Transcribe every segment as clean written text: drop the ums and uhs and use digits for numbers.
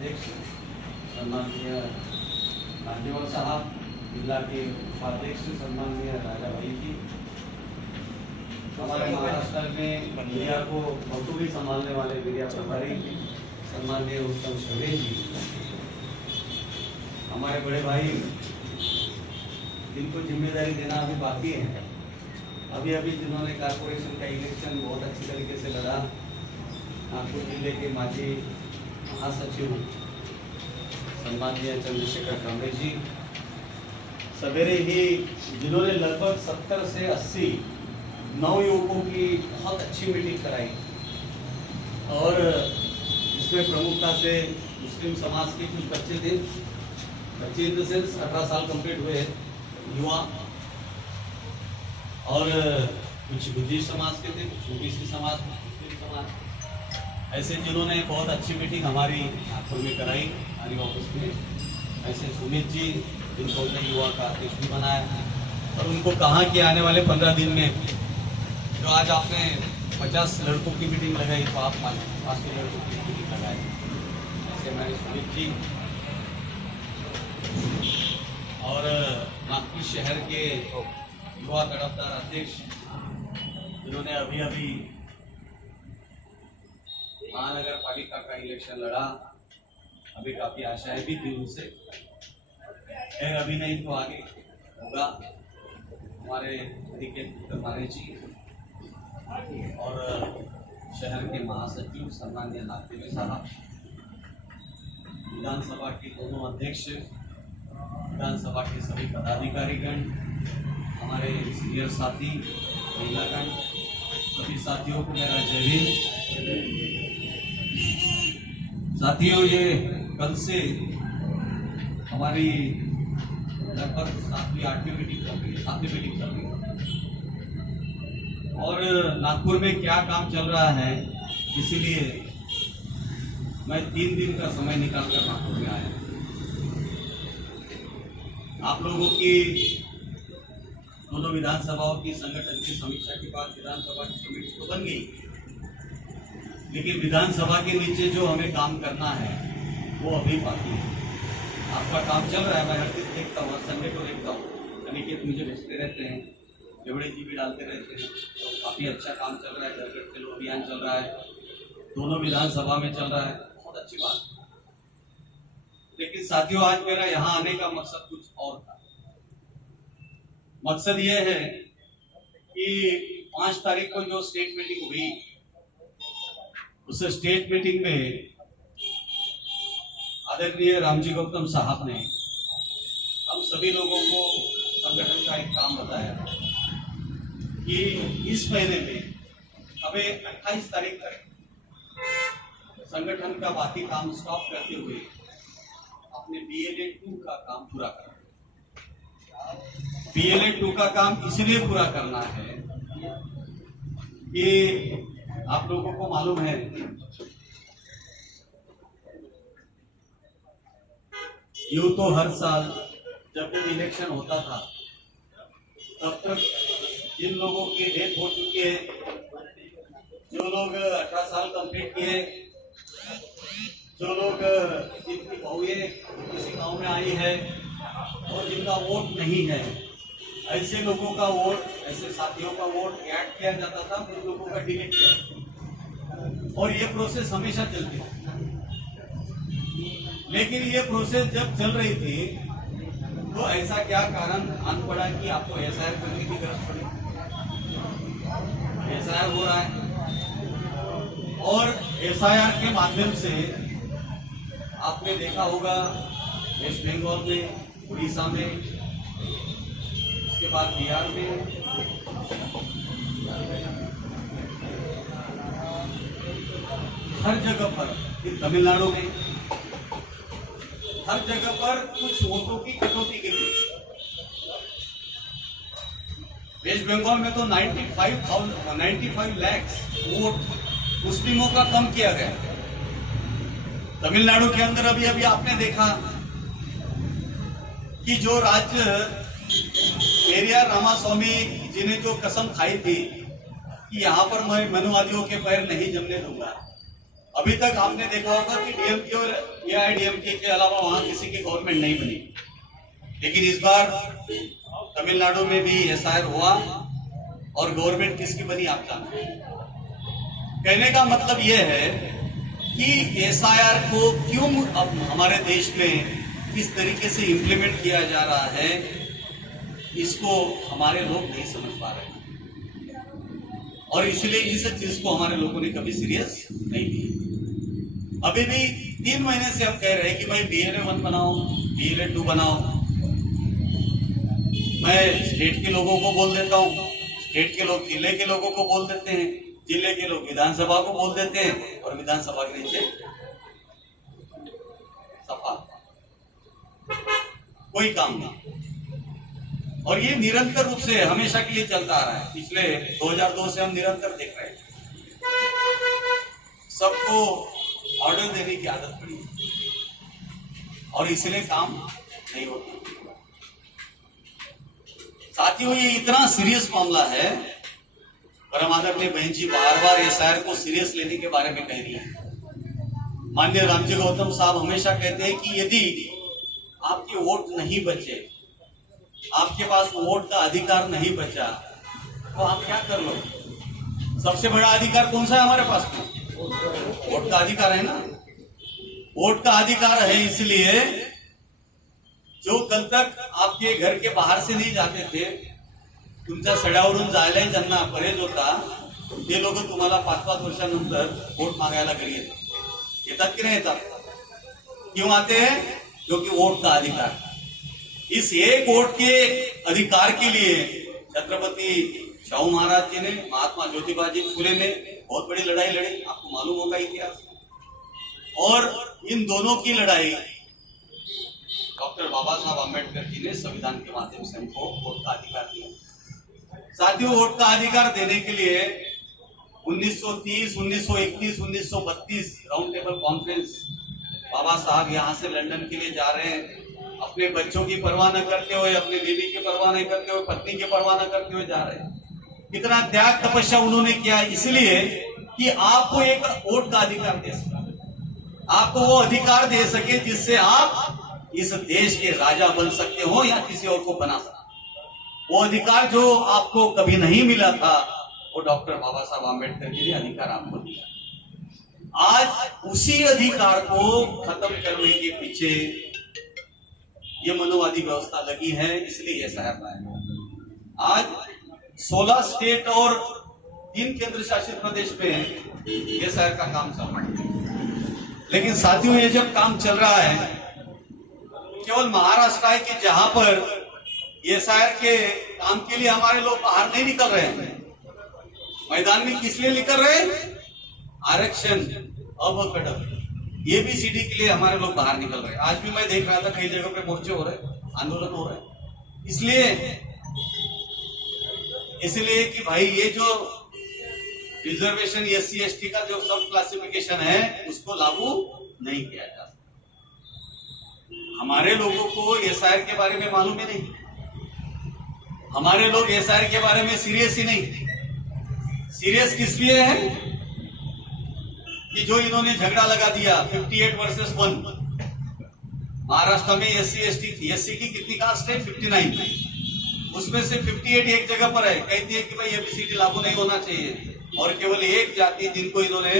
अध्यक्ष सम्माननीय नांदेवाल साहब, जिला के उपाध्यक्ष सम्माननीय राजा भाई जी, हमारे महाराष्ट्र में मीडिया को बखूबी संभालने वाले मीडिया प्रभारी सम्माननीय उत्तम शर्मे जी, हमारे बड़े भाई जिनको जिम्मेदारी देना अभी बाकी है, अभी जिन्होंने कारपोरेशन का इलेक्शन बहुत अच्छी तरीके से लड़ा, नागपुर जिले के माजी महासचिव सम्माननीय चंद्रशेखर कांबळे जी, सवेरे ही जिन्होंने लगभग 70 से 80 नवयुवकों की बहुत अच्छी मीटिंग कराई और इसमें प्रमुखता से मुस्लिम समाज के कुछ बच्चे इन द सेंस 18 साल कंप्लीट हुए युवा, और कुछ बुद्धिस्ट समाज के थे, कुछ ओबीसी समाज, कुछ मुस्लिम समाज, ऐसे जिन्होंने बहुत अच्छी मीटिंग हमारी नागपुर में कराई हमारी ऑफिस में। ऐसे सुमित जी, जिनको हमने युवा का अध्यक्ष भी बनाया, और उनको कहा कि आने वाले 15 दिन में जो आज आपने 50 लड़कों की मीटिंग लगाई, तो आप 5 लड़कों की मीटिंग लगाए। ऐसे हमारे सुमित जी और नागपुर शहर के युवा तड़पदार अध्यक्ष, जिन्होंने अभी महानगर पालिका का इलेक्शन लड़ा, अभी काफी आशाएं भी थी उनसे, खैर अभी नहीं तो आगे होगा। हमारे हमारे जी और शहर के महासचिव सम्माननीय नागपुर साहब, विधानसभा के दोनों अध्यक्ष, विधानसभा के सभी पदाधिकारीगण, हमारे सीनियर साथी महिलागण, सभी साथियों को मेरा जय हिंद। साथियों, ये कल से हमारी लगभग 7वीं-8वीं मीटिंग चल रही है, 7वीं मीटिंग चल रही है, और नागपुर में क्या काम चल रहा है, इसीलिए मैं 3 दिन का समय निकालकर नागपुर में आया। आप लोगों की दोनों विधानसभाओं की संगठन की समीक्षा के बाद विधानसभा की कमेटी तो बन गई, लेकिन विधानसभा के नीचे जो हमें काम करना है वो अभी बाकी है। आपका काम चल रहा है, मैं हर दिन देखता हूँ, संडे को देखता हूँ, अनिकेत मुझे भेजते रहते हैं, जबड़े जी भी डालते रहते हैं, तो काफ़ी अच्छा काम चल रहा है। घर घर चलो अभियान चल रहा है, दोनों विधानसभा में चल रहा है, बहुत अच्छी बात है। लेकिन साथियों, आज मेरा यहाँ आने का मकसद कुछ और था। मकसद ये है कि 5 तारीख को जो स्टेट मीटिंग हुई, उस स्टेट मीटिंग में आदरणीय रामजी गौतम साहब ने हम सभी लोगों को संगठन का एक काम बताया कि इस महीने में हमें 28 तारीख तक संगठन का बाकी काम स्टॉप करते हुए अपने BLA 2 का काम पूरा करना। BLA 2 का काम इसलिए पूरा करना है कि आप लोगों को मालूम है, यूं तो हर साल जब भी इलेक्शन होता था, तब तक जिन लोगों की डेथ हो चुकी है, जो लोग 18 साल कंप्लीट किए, जो लोग जिनकी बहुएं किसी गांव में आई है और जिनका वोट नहीं है, ऐसे लोगों का वोट, ऐसे साथियों का वोट ऐड किया जाता था, उन लोगों का डिलीट किया, और ये प्रोसेस हमेशा चलती थी। लेकिन ये प्रोसेस जब चल रही थी, तो ऐसा क्या कारण आन पड़ा कि आपको SIR करने की जरूरत पड़ी। SIR हो रहा है, और SIR के माध्यम से आपने देखा होगा वेस्ट बंगाल में, उड़ीसा में, उसके बाद बिहार में, हर जगह पर, तमिलनाडु में, हर जगह पर कुछ वोटों की कटौती की गई। वेस्ट बंगाल में तो 95 लाख वोट मुस्लिमों का कम किया गया। तमिलनाडु के अंदर अभी आपने देखा कि जो राज्य पेरियार रामास्वामी जी ने जो कसम खाई थी कि यहाँ पर मैं मनुवादियों के पैर नहीं जमने दूंगा, अभी तक आपने देखा होगा कि डीएमके और एआईडीएमके के अलावा वहां किसी की गवर्नमेंट नहीं बनी, लेकिन इस बार तमिलनाडु में भी एसआईआर हुआ और गवर्नमेंट किसकी बनी आप जानते हैं। कहने का मतलब यह है कि एसआईआर को क्यों अब हमारे देश में किस तरीके से इम्प्लीमेंट किया जा रहा है, इसको हमारे लोग नहीं समझ पा रहे हैं और इसलिए इस चीज को हमारे लोगों ने कभी सीरियस नहीं लिया। अभी भी 3 महीने से हम कह रहे हैं कि भाई BLA 1 बनाओ, BLA 2 बनाओ। मैं स्टेट के लोगों को बोल देता हूँ, स्टेट के लोग जिले के लोगों को बोल देते हैं, जिले के लोग विधानसभा को बोल देते हैं और विधानसभा के नीचे सफा, कोई काम नहीं। और ये निरंतर रूप से हमेशा के लिए चलता आ रहा है। पिछले 2002 से हम निरंतर देख रहे हैं, सबको ऑर्डर देने की आदत पड़ी और इसलिए काम नहीं होता। साथियों, ये इतना सीरियस मामला है, परम आदरणीय बहन जी बार-बार एसआईआर को सीरियस लेने के बारे में कह रही है। माननीय रामजी गौतम साहब हमेशा कहते हैं कि यदि आपके वोट नहीं बचे, आपके पास वोट का अधिकार नहीं बचा, तो आप क्या कर लो। सबसे बड़ा अधिकार कौन सा है हमारे पास में? वोट का अधिकार है ना। वोट का अधिकार है, इसलिए जो कल तक आपके घर के बाहर से नहीं जाते थे, तुमच्या सड्यावरून जायलाही ज्यांना परहेज होता, ते लोक तुम्हाला 5-5 वर्षानंतर वोट मागायला घरी येतात की नाही येतात? क्यों आते हैं? क्योंकि वोट का अधिकार। इस एक वोट के अधिकार के लिए छत्रपति शाहू महाराज जी ने, महात्मा ज्योतिबा जी फुले ने बहुत बड़ी लड़ाई लड़ी, आपको मालूम होगा इतिहास। और इन दोनों की लड़ाई डॉक्टर बाबा साहब आम्बेडकर जी ने संविधान के माध्यम से हमको वोट का अधिकार दिया। साथियों, वोट का अधिकार देने के लिए 1930, 1931, 1932 राउंड टेबल कॉन्फ्रेंस, बाबा साहब यहाँ से लंदन के लिए जा रहे हैं, अपने बच्चों की परवाह न करते हुए, अपने बीवी की परवाह नहीं करते हुए, पत्नी की परवाह न करते हुए जा रहे हैं। कितना त्याग तपस्या उन्होंने किया, इसलिए कि आपको एक वोट का अधिकार दे सके, आपको वो अधिकार दे सके जिससे आप इस देश के राजा बन सकते हो या किसी और को बना सकते। वो अधिकार जो आपको कभी नहीं मिला था, वो डॉक्टर बाबा साहब आम्बेडकर जी ने अधिकार आपको दिया। आज उसी अधिकार को खत्म करने के पीछे ये मनोवादी व्यवस्था लगी है, इसलिए ऐसा है। आज 16 स्टेट और 3 केंद्र शासित प्रदेश में ये शहर का काम चल रहा है। लेकिन साथियों, ये जब काम चल रहा है, केवल महाराष्ट्र है कि जहां पर एसआईआर के काम के लिए हमारे लोग बाहर नहीं निकल रहे हैं। मैदान में किस लिए निकल रहे हैं? आरक्षण, अवकड़न, ABCD के लिए हमारे लोग बाहर निकल रहे हैं। आज भी मैं देख रहा था कई जगह पे मोर्चे हो रहे, आंदोलन हो रहे, इसलिए कि भाई ये जो रिजर्वेशन SC ST का जो सब क्लासिफिकेशन है, उसको लागू नहीं किया जा सकता। हमारे लोगों को एसआईआर के बारे में मालूम ही नहीं, हमारे लोग एसआईआर के बारे में सीरियस ही नहीं। सीरियस किस लिए है कि जो इन्होंने झगड़ा लगा दिया 58 वर्सेस 1। महाराष्ट्र में SC SC की कितनी कास्ट है? 59। उसमें से 58 एक जगह पर है, कहती है कि भाई ABCD लागू नहीं होना चाहिए, और केवल एक जाति जिनको इन्होंने,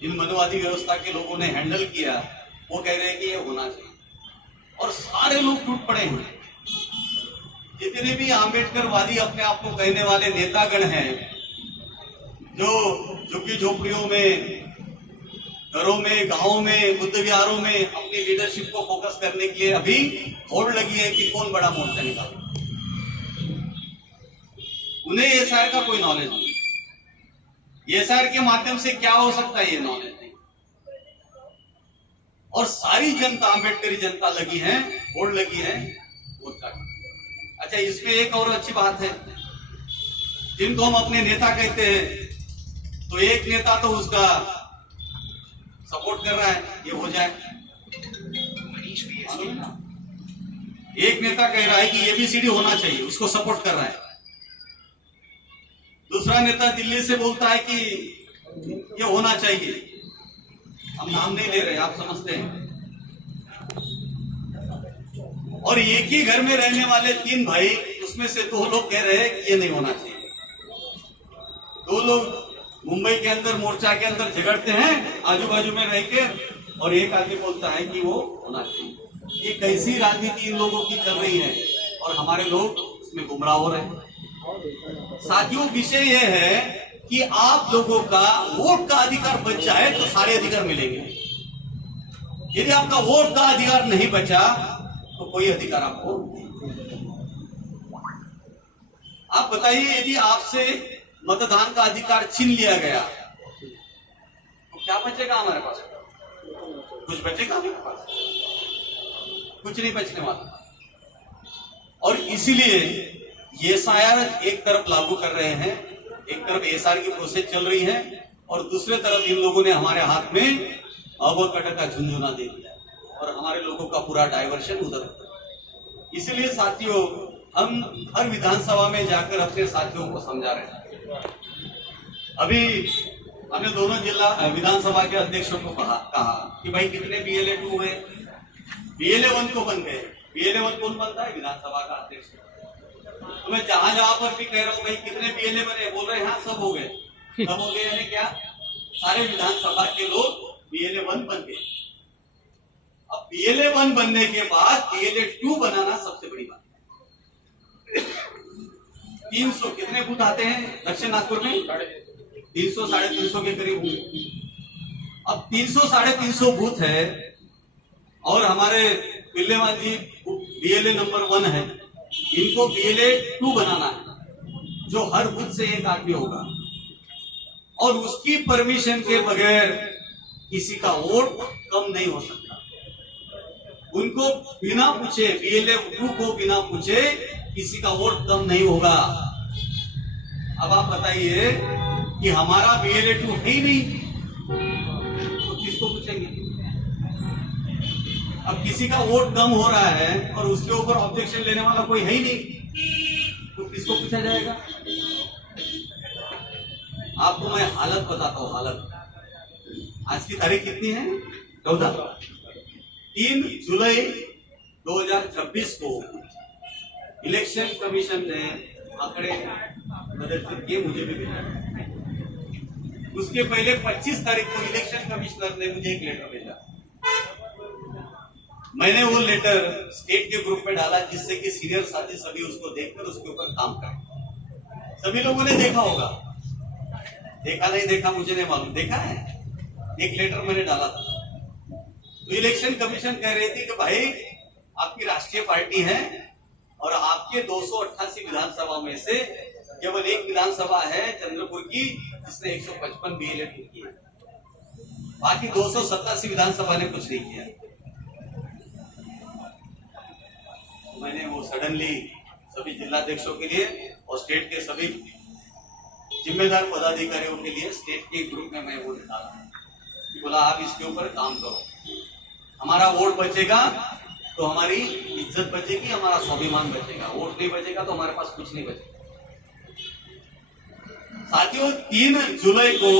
इन मनोवादी व्यवस्था के लोगों ने हैंडल किया, वो कह रहे हैं कि ये होना चाहिए, और सारे लोग टूट पड़े हैं। जितने भी आम्बेडकरवादी अपने आप को कहने वाले नेतागण हैं, जो झुग्गी झोपड़ियों में, घरों में, गांवों में, बुद्ध विहारों में अपनी लीडरशिप को फोकस करने के लिए अभी होड़ लगी है कि कौन बड़ा मोर्चा निकाले। उन्हें एसआईआर का कोई नॉलेज नहीं, एसआईआर के माध्यम से क्या हो सकता है ये नॉलेज नहीं। और सारी जनता, आम्बेडकरी जनता लगी है, होड़ लगी है मोर्चा। अच्छा, इसमें एक और अच्छी बात है, जिनको हम अपने नेता कहते हैं, तो एक नेता तो उसका सपोर्ट कर रहा है ये हो जाए, एक नेता कह रहा है कि ABCD होना चाहिए, उसको सपोर्ट कर रहा है। दूसरा नेता दिल्ली से बोलता है कि ये होना चाहिए। हम नाम नहीं ले रहे, आप समझते हैं। और एक ही घर में रहने वाले 3 भाई, उसमें से 2 लोग कह रहे हैं कि ये नहीं होना चाहिए। 2 लोग मुंबई के अंदर मोर्चा के अंदर झगड़ते हैं आजू बाजू में रह के, और एक आदमी बोलता है कि वो होना चाहिए। ये कैसी राजनीति इन लोगों की चल रही है और हमारे लोग इसमें गुमराह हो रहे हैं। साथियों, विषय यह है कि आप लोगों का वोट का अधिकार बच जाए तो सारे अधिकार मिलेंगे। यदि आपका वोट का अधिकार नहीं बचा तो कोई अधिकार आपको नहीं। आप बताइए, यदि आपसे मतदान का अधिकार छीन लिया गया तो क्या बचेगा हमारे पास? कुछ बचेगा हमारे पास? कुछ नहीं बचने वाला। और इसीलिए ये एसआईआर एक तरफ लागू कर रहे हैं, एक तरफ एसआर की प्रोसेस चल रही है, और दूसरे तरफ इन लोगों ने हमारे हाथ में अबोकट का झुंझुना दे दिया और हमारे लोगों का पूरा डाइवर्शन उधर। इसलिए साथियों, हम हर विधानसभा में जाकर अपने साथियों को समझा रहे हैं। अभी हमने दोनों जिला विधानसभा के अध्यक्षों को कहा कि भाई कितने BLA 2 हुए? BLA 1 को बन गए। BLA 1 कौन बनता है? विधानसभा का अध्यक्ष। तो मैं जहां जहां पर भी कह रहा हूँ भाई कितने BLA बने, बोल रहे हैं हाँ सब हो गए। सब हो गए यानी क्या? सारे विधानसभा के लोग BLA 1 बन गए। अब BLA 1 बनने के बाद BLA 2 बनाना सबसे बड़ी बात। 300 कितने बूथ आते हैं दक्षिण नागपुर में? 300 साढ़े 300 के करीब होंगे। अब 300 साढ़े 300 बूथ है और हमारे पिल्लेवाल जी BLA नंबर 1 है, इनको BLA 2 बनाना है, जो हर बूथ से एक आदमी होगा और उसकी परमिशन के बगैर किसी का वोट कम नहीं हो सकता। उनको बिना पूछे, BLA 2 को बिना पूछे किसी का वोट कम नहीं होगा। अब आप बताइए कि हमारा BLA 2 है ही नहीं तो किसको पूछेंगे? अब किसी का वोट कम हो रहा है और उसके ऊपर ऑब्जेक्शन लेने वाला कोई है ही नहीं तो किसको पूछा जाएगा? आपको मैं हालत बताता हूं। हालत आज की तारीख कितनी है? 14। 3 जुलाई 2026 को इलेक्शन कमीशन ने आंकड़े प्रदर्शित किए, मुझे भी भेजा। उसके पहले 25 तारीख को इलेक्शन कमिश्नर ने मुझे एक लेटर भेजा। मैंने वो लेटर स्टेट के ग्रुप में डाला जिससे कि सीनियर साथी सभी उसको देखकर उसके ऊपर काम करें। सभी लोगों ने देखा होगा, देखा नहीं देखा मुझे नहीं मालूम, देखा है। एक लेटर मैंने डाला था तो इलेक्शन कमीशन कह रही थी कि भाई आपकी राष्ट्रीय पार्टी है और आपके 288 विधानसभा में से केवल एक विधानसभा है चंद्रपुर की जिसने 155 BLA 2 किया, बाकी 287 विधानसभा ने कुछ नहीं किया। तो मैंने वो सडनली सभी जिलाध्यक्षों के लिए और स्टेट के सभी जिम्मेदार पदाधिकारियों के लिए स्टेट के ग्रुप में मैं वो निकाला कि बोला आप इसके ऊपर काम करो, हमारा वोट बचेगा तो हमारी इज्जत बचेगी, हमारा स्वाभिमान बचेगा। वोट नहीं बचेगा तो हमारे पास कुछ नहीं बचेगा। साथियों, 3 जुलाई को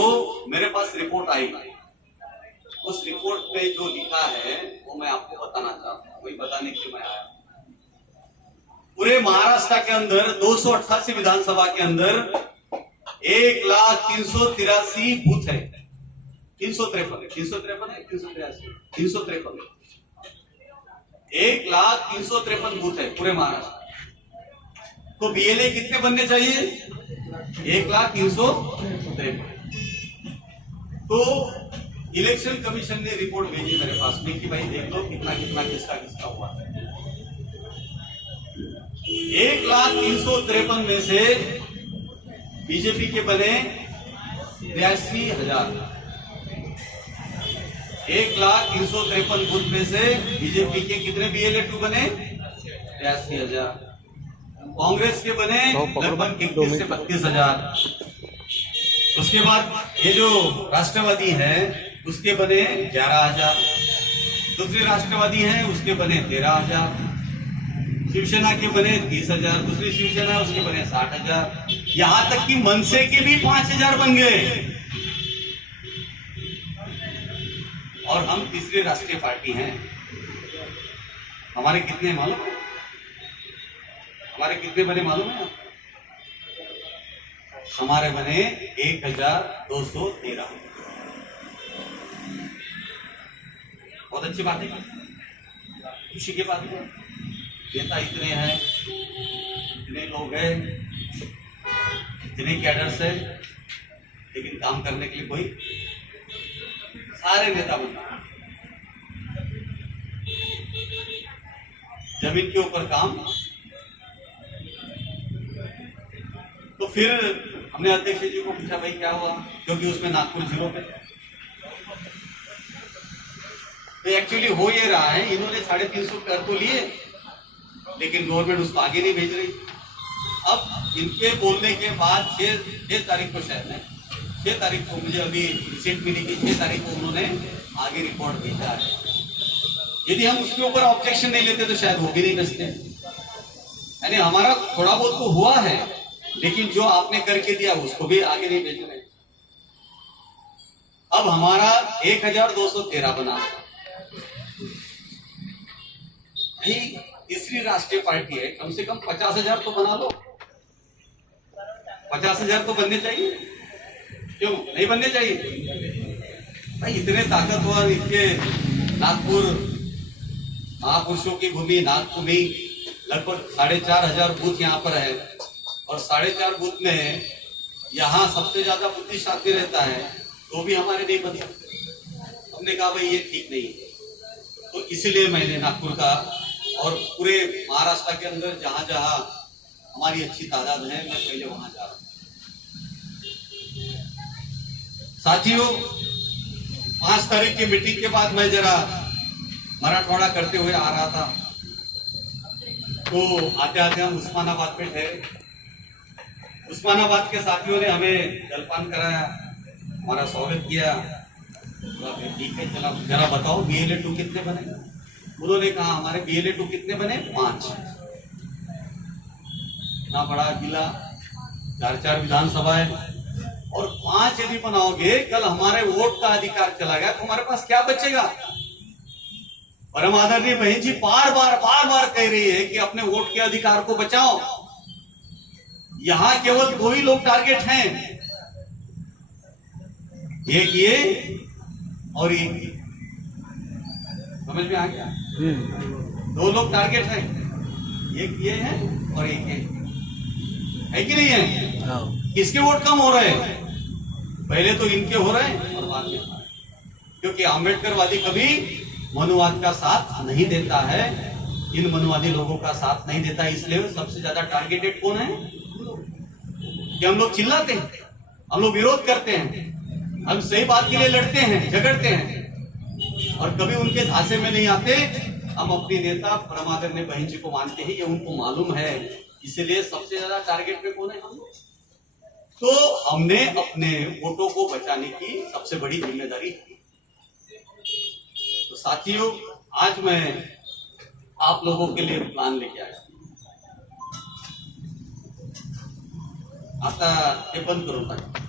मेरे पास रिपोर्ट आई। उस रिपोर्ट पे जो लिखा है वो मैं आपको बताना चाहता हूँ, वही बताने के लिए मैं आया। पूरे महाराष्ट्र के अंदर 288 विधानसभा के अंदर 1,03,83 बूथ है। 353 1,03,53 बूथ है पूरे महाराष्ट्र। तो BLA कितने बनने चाहिए? 1,03,53। तो इलेक्शन कमीशन ने रिपोर्ट भेजी मेरे पास में कि भाई देख लो कितना कितना किसका हुआ है। 1,03,53 में से बीजेपी के बने 83,000। 1,03,53 बूथ में से बीजेपी के कितने BLA 2 बने? 83,000। कांग्रेस के बने लगभग 31 से 32,000। उसके बाद ये जो राष्ट्रवादी है उसके बने 11,000। दूसरे राष्ट्रवादी हैं उसके बने 13,000। शिवसेना के बने 30,000। दूसरी शिवसेना उसके बने 60,000। यहां तक कि मनसे के भी 5,000 बन गए। और हम तीसरी राष्ट्रीय पार्टी हैं। हमारे कितने मालूम है? हमारे कितने बने मालूम है? हमारे बने 1213। बहुत अच्छी बात है, खुशी की बात है। नेता इतने हैं, इतने लोग हैं, इतने कैडर्स हैं, लेकिन काम करने के लिए कोई, सारे नेता बन जमीन के ऊपर काम। तो फिर हमने अध्यक्ष जी को पूछा, भाई क्या हुआ, क्योंकि उसमें नागपुर 0 पे। तो एक्चुअली हो ये रहा है, इन्होंने 350 कर तो लिए, लेकिन गवर्नमेंट उसको आगे नहीं भेज रही। अब इनके बोलने के बाद 6 तारीख को शायद है, 6 तारीख को मुझे अभी रिसीट मिली कि 6 तारीख को उन्होंने आगे रिपोर्ट भेजा है। यदि हम उसके ऊपर ऑब्जेक्शन नहीं लेते तो शायद वो भी नहीं भेजते। यानी हमारा थोड़ा बहुत तो हुआ है, लेकिन जो आपने करके दिया उसको भी आगे नहीं भेज रहे। अब हमारा 1213 बना। भाई तीसरी राष्ट्रीय पार्टी है, कम से कम 50,000 तो बना लो। 50,000 तो बनने चाहिए, क्यों नहीं बनने चाहिए? भाई इतने ताकतवर, इतने नागपुर महापुरुषों की भूमि, नागपुर में लगभग 4,500 बूथ यहाँ पर है, और 4,500 बूथ में यहाँ सबसे ज्यादा बुद्धिशाली रहता है, तो भी हमारे नहीं बन सकते। हमने कहा भाई ये ठीक नहीं है। तो इसलिए मैंने नागपुर का और पूरे महाराष्ट्र के अंदर जहां जहां हमारी अच्छी तादाद है, मैं पहले वहां जा रहा हूं। साथियों, 5 तारीख की मीटिंग के बाद मैं जरा मराठवाड़ा करते हुए आ रहा था, तो आते आते हम उस्मानाबाद पे ठहरे। उस्मानाबाद के साथियों ने हमें जलपान कराया, हमारा स्वागत किया। ठीक है, चला जरा बताओ BLA-2 कितने बने? उन्होंने कहा हमारे BLA-2 कितने बने? 5। इतना बड़ा जिला, 4 विधानसभा है, और 5 यदि बनाओगे, कल हमारे वोट का अधिकार चला गया तो हमारे पास क्या बचेगा? परम आदरणीय बहन जी बार बार कह रही है कि अपने वोट के अधिकार को बचाओ। यहां केवल 2 ही लोग टारगेट हैं, एक ये और एक। समझ में आ गया? 2 लोग टारगेट हैं, एक ये है और एक है कि नहीं है? किसके वोट कम हो रहे हैं? पहले तो इनके हो रहे हैं और बाद में, क्योंकि आंबेडकरवादी कभी मनुवाद का साथ नहीं देता है, इन मनुवादी लोगों का साथ नहीं देता। इसलिए सबसे ज्यादा टारगेटेड कौन है? कि हम लोग चिल्लाते हैं, हम लोग विरोध करते हैं, हम सही बात के लिए लड़ते हैं, झगड़ते हैं, और कभी उनके धासे में नहीं आते। हम अपनी नेता परम आदरणीय बहन जी को मानते हैं, ये उनको मालूम है, इसलिए सबसे ज्यादा टारगेट पे कौन है? हम लोग। तो हमने अपने वोटों को बचाने की सबसे बड़ी जिम्मेदारी है। तो साथियों, आज मैं आप लोगों के लिए प्लान लेके आया। आता हे बंद करून टाका।